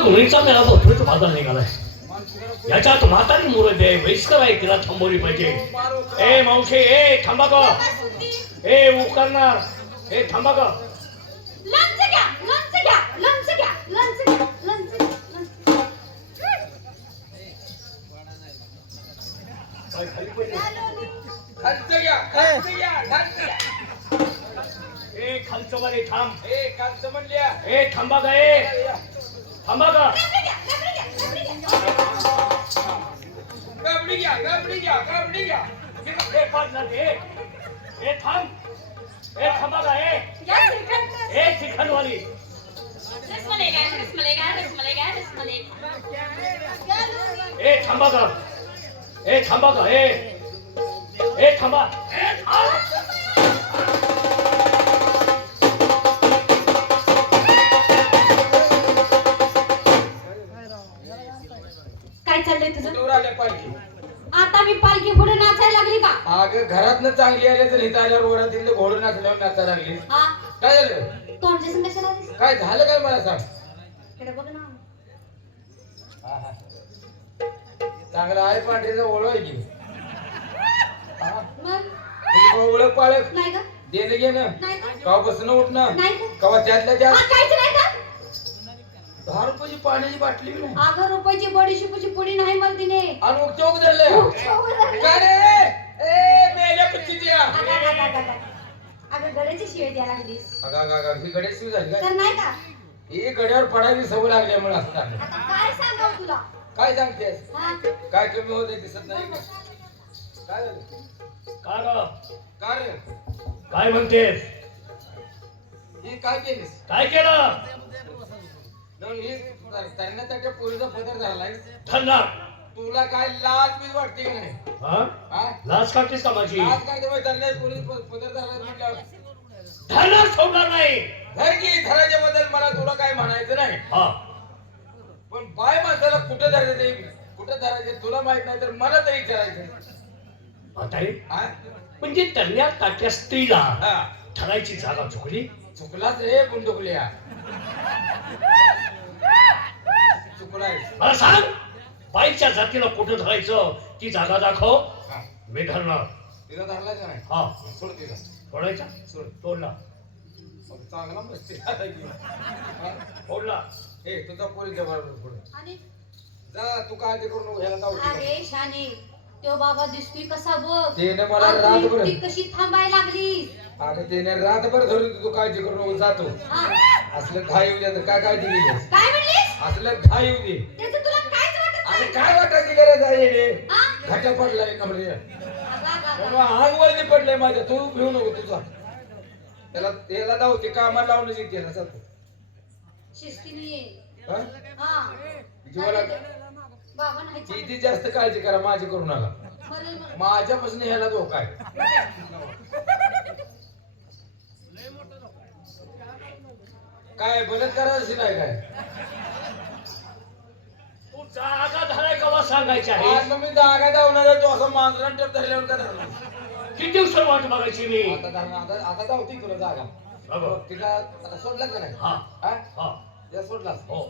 घोडीचा मेळा भरपूर बाजार निघालाय. याच्यात म्हातारी मुलं दे वयस्कर आहे तिला थांबवली पाहिजे. ए मावशी ए थांबा ग. ए उकरणार ए थांबा ग. ए खालचं वाले थांब. ए कालचं म्हणल्या ए थांबा ग. ए थांबा ग. गबडी घ्या ए पार्टनर ए ए थांब. ए थांबा ग. ए चिकन वाली ए थांबा ग. ए थांबा ग. ए थांबा. ए थांब. काय चाललंय तुझं? दूर आल्या पालखी. आता मी पालखी पुढे नाचायला लागली का? अगं घरातनं चांगली आले तर इथं आल्यावर ओढातील घोडं नाचल्यावर नाचायला लागली. हा काय झालं? तोंडचे संग कशाला आलीस? काय झालं काय मला सांग. इकडे बघ ना. आहा. चांगला आहे पांढरीचा ओळख आहे की. हा? मग तुझी ओळख पाळख नाही का? देणं घेणं नाही का? कवा बसणं उठणं नाही का? कवा त्यातल्या त्यात हा, काहीच नाही का? 10 रुपयाची पाण्याची बाटली बी नाही. अगं रुपयाची बडीशेपूची पुडी नाही मग तिने. आणि मग चौक धरलंय. काय रे ए मेल्या पुच्चीच्या. अगं गड्याची शिवाय द्यायला लागलीस अगं ही गड्या शिव झाली तर काय. नाही का? ही गड्यावर पडायची सवय लागल्यामुळे असं झालं. आता काय सांगावं तुला? काय सांगतेस हा? काय कमी होते दिसत नाही का? काय झालं का ग? का रे काय म्हणतेस? ही काय केलीस. काय केलं? जाऊन ही तरण्याच्या पोरीचा पदर झालाय. थंडा तुला काय लाज बीज वाटते का नाही. हा हा लाज काढतेस का माझी? लाज काय ते तरण्या पोरी पदर झाला म्हटल्यावर धरणार सोडणार नाही. धर की धराच्या बद्दल मला तुला काय म्हणायचं नाही. हा पण बाय माणसाला कुठं धरायचं ते कुठं धरायचं तुला माहित नाही तर मला तरी विचारायचं. म्हातारी हा म्हणजे तरण्या ताट्या स्त्रीला हा ठरायची जागा चुकली. चुकलाच रे गुंडुकल्या चुकलाय. मला सांग बाईच्या जातीला कुठं धरायचं ती जागा दाखव. हा मी धरणार. तिला धरला का नाही. हा सोड तिला फोडायचा. सोड. तोडला मग चांगला मस्ती हा? फोडला. ए तुझा पोरीच्या बरोबर पुढे आणि जा तू काय ते करू नको ह्याला जाऊ दे. अरे शाने तो बाबा दिसतोय कसा बघ. त्याने मला आणि रातभर तू एकटी कशी थांबायला लागली. अगं त्याने रातभर धरून तू काळजी करू नको जातो. हा? असलं घाई येऊ दे तर काय काळजी केलीस. काय म्हणलीस? असलं घाई येऊ दे. त्याचं तुला काहीच वाटत आणि नाही. काय वाटायची गरज आहे रे. हा? घाटा पडलाय कमरे अगं. आग वरती पडलंय माझ्या. तू घेऊ नको तुझा त्याला जाऊ ते कामाला लावून त्याला जातो. शिस्तीने ये. हा? हा. जीवाला बाबा नाही चांगलं. किती जास्त काळजी करा माझी करू नका. मरेल मग. माझ्यापासून ह्याला धोका आहे. काय बलात्कार अशी नाही काय. तू जागा धराय कवा सांगायची आहे? आज मी जागा धावणार तो असं मांजरा टेप धरल्यावर का धरणार. किती दिवस वाट बघायची मी? आता धरणार आता धावती तुला जागा. बघ. तिला आता सोडला का नाही. हा हा हा तिला सोडलास. हो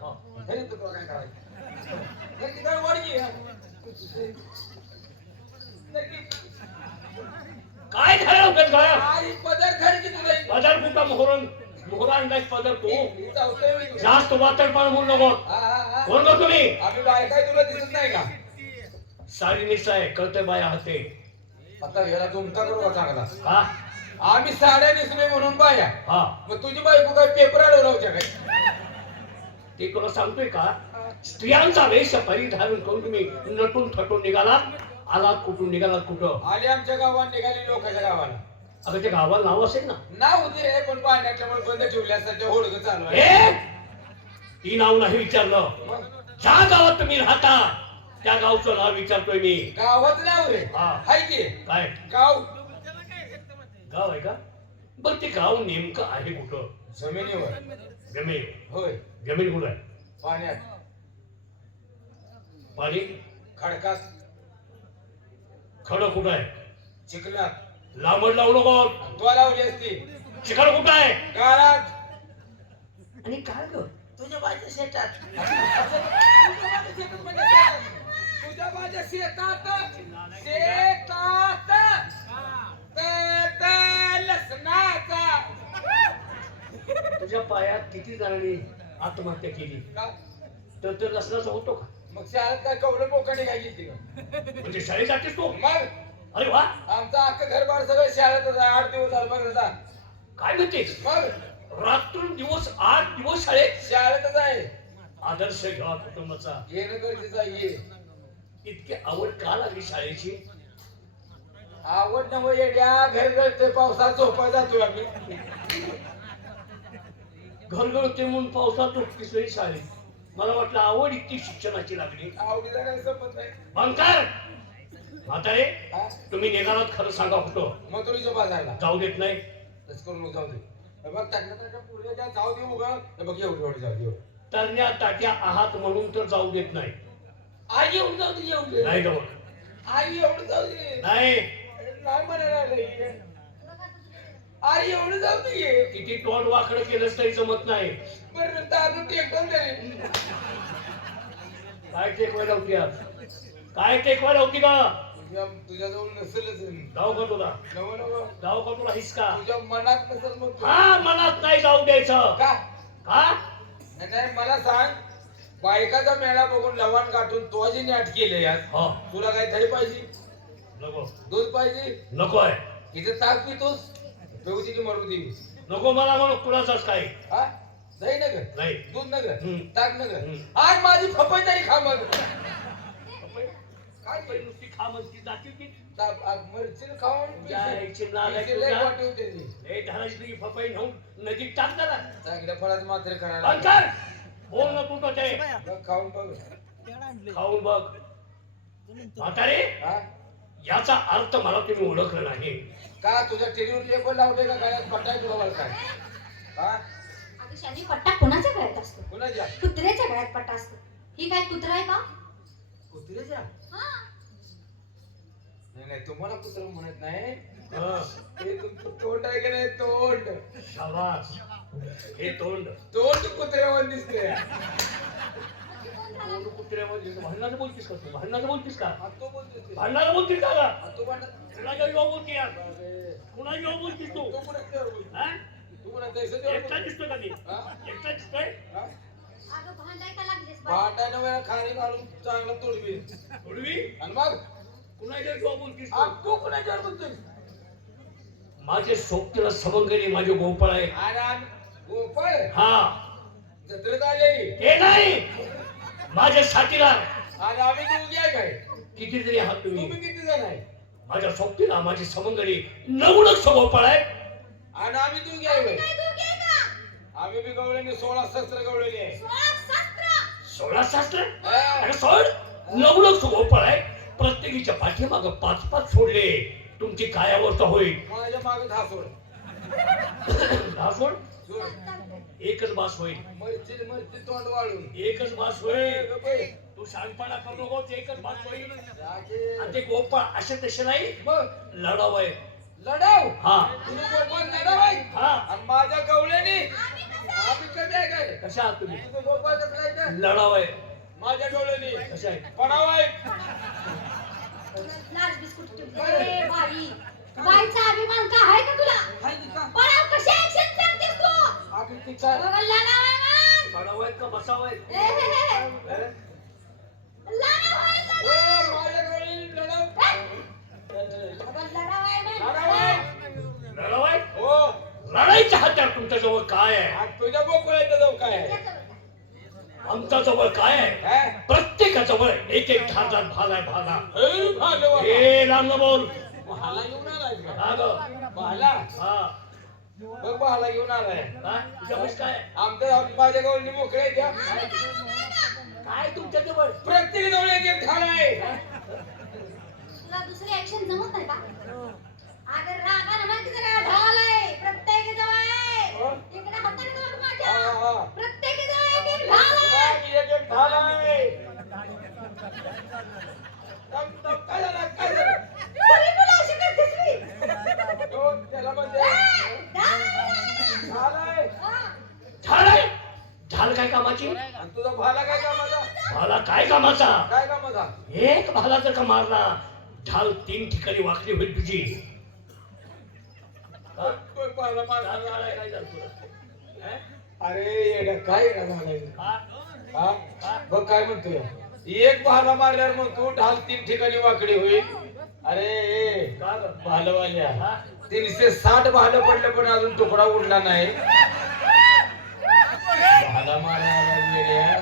हा. घरी तू तुला काय करायचं. घरी काय वाढगी हा? घरी काय ठरवतात काय? आई पदर घरी की तुला पदर कुठं मोहरा अंदाज पदर तू जाऊतोय मी. जास्त वातड पाण म्हणू नको. हा, हा, हा. कोण ग तुम्ही? आम्ही बायकाय तुला दिसत नाही का. साडी निसाय कळते बाया हाते. आता याला तुमचा करू का चांगला. हा आम्ही साड्या नेसलोय म्हणून बाया. हा मग तुझी बायको काय पेपर अडवलावच्या काय. ते तुला सांगतोय का? स्त्रियांचा वेश परिधारण करून तुम्ही नटून थटून निघालात. आलात कुठून निघालात कुठं? आले आमच्या गावात निघाली लोकांच्या गावाला. अगं ते गावाला नाव असेल ना. नाव होती रे पण पाण्याच्यामुळे बंद ठेवल्यासारख्या होडग चालू आहे. ए ती नाव नाही विचारलं. मग ज्या गावात तुम्ही राहता त्या गावचं नाव विचारतोय मी. गावात नाव रे. हा. हाय की काय गाव गाव आहे का? बर ते गाव नेमकं आहे कुठं? जमिनीवर. जमीन. होय जमीन कुठं आहे? पाण्यात पाणी. खडकात खडं कुठं आहे? चिखलात. लांबड लावू नको. तो लावली असती चिखल कुठं आहे? गाळात. आणि काय ग तुझ्या बाजूच्या शेतात तुझ्या माझ्या शेतात लसणाचा तुझ्या पायात किती जणांनी आत्महत्या केली का? तर लसणाचा होतो का? मग शाळेत काय कवडं बोकाने काय गेली म्हणजे शाळेत जातेस तू? मग अरे वा, आमचं अख्खं घरबार सगळं शाळेतच आहे. 8 दिवस झालं बघ दादा. काय म्हणतेस? मग रात्रंदिवस 8 दिवस शाळेत? शाळेतच आहे. आदर्श घ्यावा कुटुंबाचा. येणं गरजेचं आहे. ये. इतकी आवड का लागली शाळेची? आवड न येड्या घर गळतोय पावसात झोपा जातोय आम्ही. घरगळते म्हणून पावसात झोपतीस वेळी शाळेत. मला वाटलं आवड इतकी शिक्षणाची लागली. आवडीला काही संपत नाही. बंकर म्हातारे, हा? तुम्ही निघालात खरं सांगा कुठं? मथुरीच्या बाजारला जाऊ देत नाही. तसं करून जाऊ दे. हे बघ टाकल्या पुढे द्या जाऊ दे उगा. हे बघ एवढी जाऊ दे. तरण्या ताट्या आहात म्हणून तर जाऊ देत नाही. आई एवढं जाऊ दे एवढे. नाही गं. आई एवढं जाऊ दे. नाही. नाही म्हणायला आई एवढं जाऊ दे. किती तोंड वाकडं केलंस तरी जमत नाही. बरं दारू टेकून दे. काय टेकवायला होती आज? काय टेकवायला होती का? तुझ्याजवळ नसेलच. जाऊ का तुला? नवं नवं जाऊ का तुला हिसका? तुझ्या मनात नसेल मग. हा, मनात नाही जाऊ द्यायचं. का? का? नाही मला सांग, बायकाचा मेळा बघून लवाण गाठून तो जी नाट केले यार. हो. तुला काय दही पाहिजे? नको. दूध पाहिजे? नकोय. इथे ताक पितोस? पेऊची की मरू दे. नको मला म्हणून कुणाचाच काय हा? दही न ग, नाही. दूध न ग, हम्म. ताक न ग. हम्म. आज माझी फपई तरी खा मग. काय पण नुसती खा म्हणती जाती की मिरची खाऊन जायची नालायक पिशवी लय तुझ्या. मोठी होते ती. लय धरायची तुझी फपाई नेऊन नदीत टाक जरा. चांगल्या फळाचं मात्र करायला अंतर बोल ना तू ते बघ, खाऊन बघ. खाऊन बघ. म्हातारे, हा? याचा अर्थ मला तुम्ही ओळखलं नाही. का तुझ्या टेलीवर लेबल लावले का काय पटाय तुला मला काय? हा? अगं शाली, पट्टा कोणाच्या गळ्यात असतो? कुणाच्या? कुत्र्याच्या गळ्यात पट्टा असतो. ही काय कुत्रा आहे का? कुत्र्याच्या? हा. नाही नाही, तुम्हाला कुत्र म्हणत नाही. हं, हे तुमचं तोंड आहे की नाही? तोंड शाबास. हे तोंड तोंड कुत्र्यावर दिसते. तोंड कुत्र्यावर दिसतं. भांडणाचं बोलतीस का तू? भांडणाचं बोलतीस का? तू बोलतोस. भांडणाचं बोलतीस का गं? तू म्हणत. कुणाच्या जीवा बोलती यार? कुणाच्या जीवा बोलतीस तू? तू कुणाच्या बोलतोस? हा? तू कुणाच्या इथं एकटा बोलतोस? दिसतोय का मी? हा? एकटा दिसतोय? हा? अगं भांडाय का लागलीस बाई? भांड्यानं वेळा खाली घालून चांगलं तोडवी. थोडवी आणि मग कुणाच्या जीवा बोलतीस आ, तू? तू कुणाच्यावर बोलतोस? माझे सोबतीला समंगली माझे गोपाळ आहे. आणि आम्ही गोपाळ हा, जत्रेत आलेली हे नाही माझे साथीदार. आणि आम्ही दोघी आहे काय? किती जरी आहात तुम्ही, तुम्ही किती जण आहे? माझ्या सोबतीला माझी समंगली नवडक गोपाळ आहे. आणि आम्ही दोघी आहे आम्ही बाई. काय दोघे आहे का? आम्ही बी गवळणी 16 शस्त्र गवळणी आहे. 16 शस्त्र. 16 शास्त्र हा. आणि सोड. नवडक गोपाळ आहे. प्रत्येकीच्या पाठीमाग 5-5 सोडले. तुमची काय अवस्था होईल? माझ्या मागे धासोड हा सोड. सोड. एकच बास होईल. मरची मरची तोंड वाळून एकच बास ए, होईल. गप्प आहे. तू शांतपणा करू नको. एकच बास होईल. जागे. आणि ते गोपाळ असे तसे नाही, मग लढाव आहे. लढाव. हा तुम्ही गोपाळ लढाव आहे. हा. आणि माझ्या गवळणी आम्ही कसं? आम्ही कमी आहे काय? कशा आहात तुम्ही? तुझं गोपाळ कसं आहे ते? लढाव आहे. माझ्या गवळणी कशा आहे? पडाव आहे. लाज बिस्कुट ठेवते. ए बाई, बाईचा अभिमान का आहे का तुला? हाय की का? पळाव कशी ऍक्शन करतेस तू? आखरी तिचा बघा लढाव आहे मग. लढाव आहेत का बसाव आहेत? ए, हे, हे, हे. हे? लढाव आहे, ओ, लढाव. माझ्या गवळणी लढाव. बघा लढाव आहे मग. लढाव आहे. लढाव आहे? हो. लढाईच्या हत्यार तुमच्या जवळ काय आहे? आणि तुझ्या बोकळ्याचं जाऊ काय आहे? आमच्या जवळ काय आहे? हा? प्रत्येकाजवळ एक एक ठार भाला आहे, भाला. ए, भालं बाबा. हे लांब न बोल. भाला घेऊन आलाय का? हा गं. भाला? हा. बघ भाला घेऊन आलाय. काय? तुझ्या पैसे काय आहे? माझ्या गवळणी मोकळ्या आहेत या. काय तुमच्या जवळ? प्रत्येक जवळ एक एक ठाण आहे. तुला दुसरी ऍक्शन जमत नाही का? अगं रागानं माहिती जरा ढाल आहे. प्रत्येक जवळ आहे. इकडे हाताने धर माझ्या. हा, हा. प्रत्येक जवळ एक एक ढाल आहे. एक एक ठाण आहे. काय झालं? काय झालं? तरी तुला अशी करतेस मी? तो त्याला म्हणजे ढाल आहे. ठाण आहे. हा. झाड आहे. झाड काय कामाचे? कामाची आणि तुझा भाला काय कामाचा? भाला काय कामाचा? काय कामाचा? एक भाला जर का मारला ढाल 3 ठिकाणी वाकडी होईल तुझी. हा? तो भाला मारला. काय झालं तुला? हा? अरे येडा काय येडा झालाय? हा? हा? बघ काय म्हणतोय. एक भाला मारल्यावर मग तू ढाल 3 ठिकाणी वाकडी होईल. अरे का गं? भालवाल्या हा? 360 भालं पडलं पण अजून तुकडा उडला नाही. भाला मारायला वेड्या.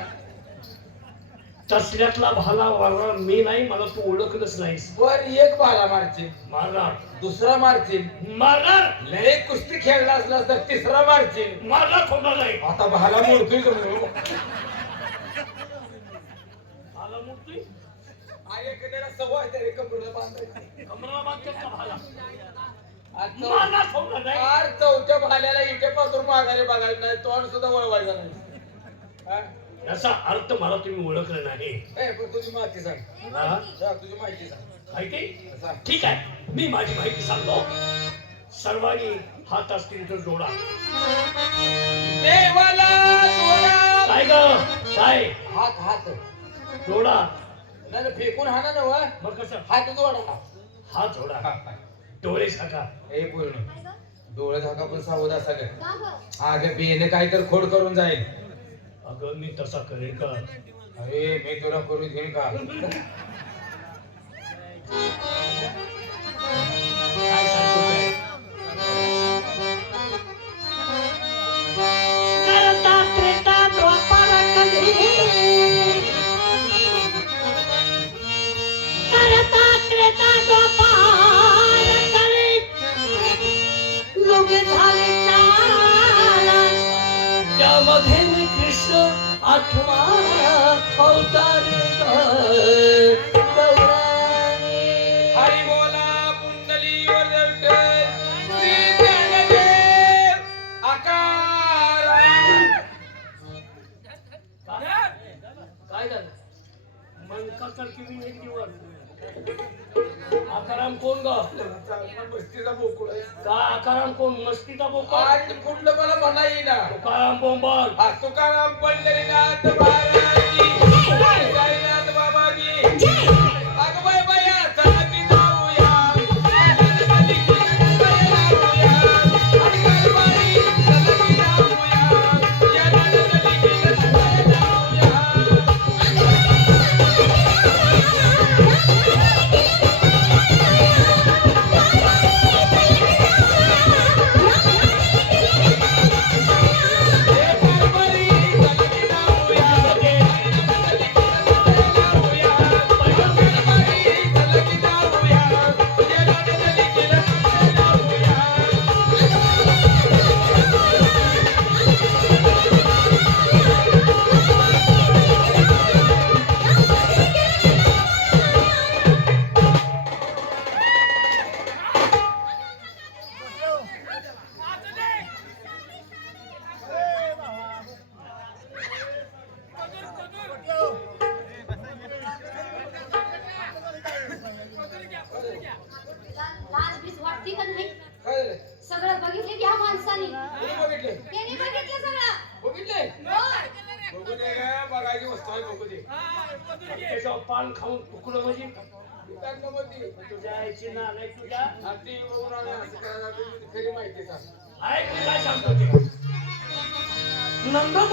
तसल्यातला भाला मारणार मी नाही, मला तू ओळखलंच नाहीस. वर एक भाला मारशील, मारणार दुसरा मारशील, मारणार लय कुस्ती खेळला असलास तर तिसरा मारशील. मारणार थोडा नाही. आता भाला मोडतोय का म्हणून? भाला मोडतोय आहे कडेला सवय तरी कमरेला बांधायची. कमरा मागतात का भाला? आज मारणार थोडा नाही. फार चौथ्या भाल्याला इथे पासून माघारी बघायला नाही, तोंड सुद्धा वळवायचं नाही. हा? याचा अर्थ मला तुम्ही ओळखलं नाही. ए, पण तुझी माहिती सांग. हा? जा, तुझी माहिती सांग. माहिती? सांग. ठीक आहे, मी माझी माहिती सांगतो. सर्वांनी हात असतील तर जोडा. देवाला जोडा. काय ग? काय? हात हात जोडा. नाही नाही, फेकून हाना ना वा. मग कसं? हात जोडा. हात जोडा. डोळे झाका. ए पूर्ण काय गं? डोळे झाका पण सावध असा कर. का गं? अगं बेने काय तर खोड करून जाईल. अगं मी तसा करेन का? अरे मी तुला करू देईन का? काय सांगतो काय? करता त्रेता द्वापार कधी, करता त्रेता द्वापार कधी, युगे झाले 4. त्यामध्ये मी कृष्ण 8वा अवतार गौरांगी. हरी बोला पुंडलीवर विठ्ठल श्री ज्ञानदेव आकार. काय झालं? मनका सारखी मी एक दिवस आकाराम कोण ग? मस्तीचा बोकुळ आहे. का आकाराम कोण? मस्तीचा बोका? आणि कुठलं मला म्हणा येईना. तुकाराम बोंबल. हा तुकाराम पंढरीनाथ महाराज की, साईनाथ बाबा की. अगं बाय बाया चला की जाऊया. आणि गरबाई चला की जाऊया. या नदीला जाऊया. लाज बीज वाटते का नाही? काय झालं? सगळं बघितले की ह्या माणसाने. कोणी बघितले? त्यांनी बघितलं सगळं. बघितले? होय. बघू दे ग, बघायची वस्तू आहे, बघू दे. त्याच्यावर पान खाऊन तुकडं म्हणजे दुकान मध्ये. तुझ्या आईची नालाय तुझ्या. आणि ती बघून आली, असं करायला लागली, खरी माहिती सांग. ऐक मी काय सांगतो ते. नंदगोप